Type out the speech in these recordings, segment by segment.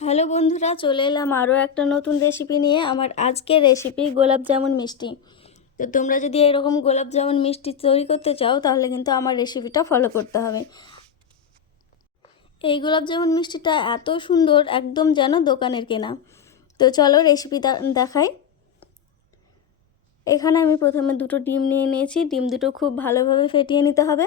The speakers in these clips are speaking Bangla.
হ্যালো বন্ধুরা, চলে এলাম আরও একটা নতুন রেসিপি নিয়ে। আমার আজকের রেসিপি গোলাপ জামুন মিষ্টি। তো তোমরা যদি এরকম গোলাপ জামুন মিষ্টি তৈরি করতে চাও তাহলে কিন্তু আমার রেসিপিটা ফলো করতে হবে। এই গোলাপ জামুন মিষ্টিটা এত সুন্দর, একদম যেন দোকানের কেনা। তো চলো রেসিপি দেখাই। এখানে আমি প্রথমে দুটো ডিম নিয়ে নিয়েছি। ডিম দুটো খুব ভালোভাবে ফেটিয়ে নিতে হবে।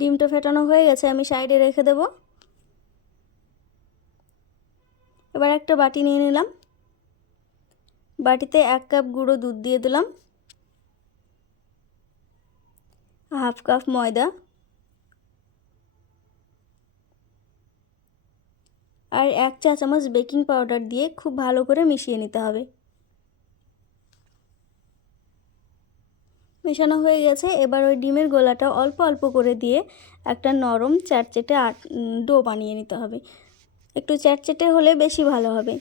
ডিমটা ফেটানো হয়ে গেছে, আমি সাইডে রেখে দেব। এবার একটা বাটি নিয়ে নিলাম। বাটিতে 1 কাপ গুঁড়ো দুধ দিয়ে দিলাম, হাফ কাপ ময়দা আর 1 চা চামচ বেকিং পাউডার দিয়ে খুব ভালো করে মিশিয়ে নিতে হবে। মেশানো হয়ে গেছে। এবার ওই ডিমের গোলাটা অল্প অল্প করে দিয়ে একটা নরম চ্যাটচেটে ডো বানিয়ে নিতে হবে। একটু চ্যাটচেটে হলে বেশি ভালো হবে।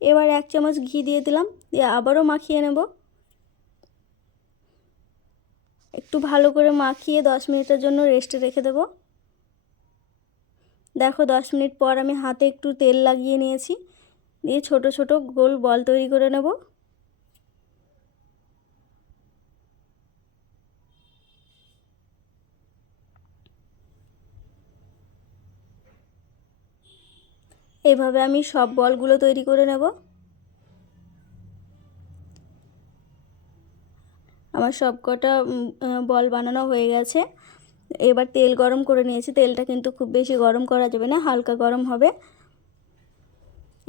এবার 1 চামচ ঘি দিয়ে দিলাম, দিয়ে আবারও মাখিয়ে নেব। একটু ভালো করে মাখিয়ে 10 মিনিটের জন্য রেস্টে রেখে দেব। দেখো 10 মিনিট পর আমি হাতে একটু তেল লাগিয়ে নিয়েছি, দিয়ে ছোট ছোট গোল বল তৈরি করে নেব। এইভাবে আমি সব বলগুলো তৈরি করে নেব। আমার সব কটা বল বানানো হয়ে গেছে। এবার তেল গরম করে নিয়েছি। তেলটা কিন্তু খুব বেশি গরম করা যাবে না, হালকা গরম হবে।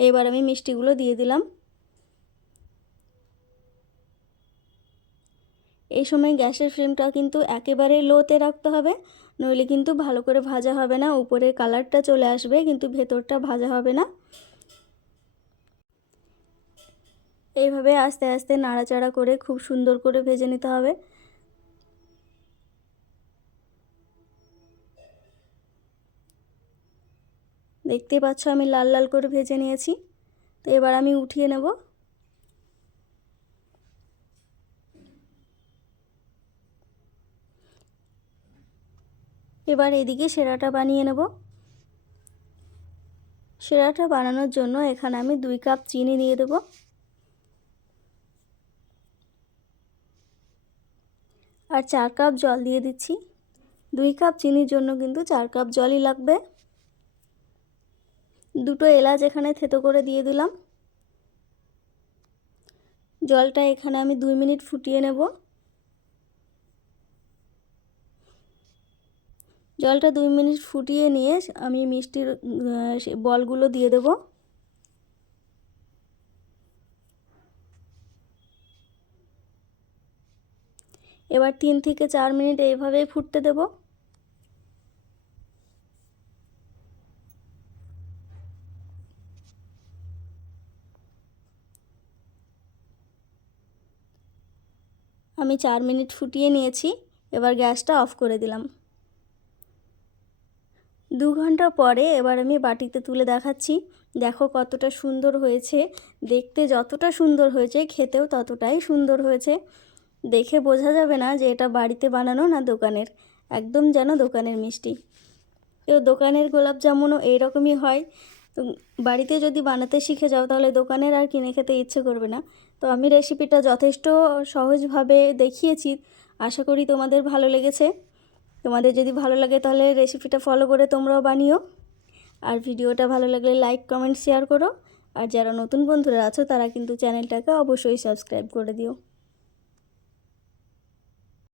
এবার আমি মিষ্টিগুলো দিয়ে দিলাম। এই সময় গ্যাসের ফ্লেমটা কিন্তু একেবারে লোতে রাখতে হবে, নইলে কিন্তু ভালো করে ভাজা হবে না। উপরের কালারটা চলে আসবে কিন্তু ভেতরটা ভাজা হবে না। এইভাবে আস্তে আস্তে নাড়াচাড়া করে খুব সুন্দর করে ভেজে নিতে হবে। দেখতে পাচ্ছ আমি লাল লাল করে ভেজে নিয়েছি। তো এবার আমি উঠিয়ে নেব। এবার এদিকে সেরাটা বানিয়ে নেব। সেরাটা বানানোর জন্য এখানে আমি 2 কাপ চিনি দিয়ে দেব আর 4 কাপ জল দিয়ে দিচ্ছি। 2 কাপ চিনির জন্য কিন্তু 4 কাপ জলই লাগবে। দুটো এলাচ এখানে থেতো করে দিয়ে দিলাম। জলটা এখানে আমি 2 মিনিট ফুটিয়ে নেব। জলটা 2 মিনিট ফুটিয়ে নিয়ে আমি মিষ্টির বলগুলো দিয়ে দেব। এবার 3 থেকে 4 মিনিট এইভাবেই ফুটতে দেব। আমি 4 মিনিট ফুটিয়ে নিয়েছি। এবার গ্যাসটা অফ করে দিলাম। 2 ঘন্টা পরে এবার আমি বাটিতে তুলে দেখাচ্ছি। দেখো কতটা সুন্দর হয়েছে। দেখতে যতটা সুন্দর হয়েছে খেতেও ততটাই সুন্দর হয়েছে। দেখে বোঝা যাবে না যে এটা বাড়িতে বানানো না দোকানের, একদম যেন দোকানের মিষ্টি। তো দোকানের গোলাপ জামুনও এইরকমই হয়। তো বাড়িতে যদি বানাতে শিখে যাও তাহলে দোকানের আর কিনে খেতে ইচ্ছে করবে না। তো আমি রেসিপিটা যথেষ্ট সহজভাবে দেখিয়েছি, আশা করি তোমাদের ভালো লেগেছে। তোমাদের যদি ভালো লাগে তাহলে রেসিপিটা ফলো করে তোমরাও বানিও। আর ভিডিওটা ভালো লাগলে লাইক কমেন্ট শেয়ার করো। আর যারা নতুন বন্ধুরা আছো তারা কিন্তু চ্যানেলটাকে অবশ্যই সাবস্ক্রাইব করে দিও।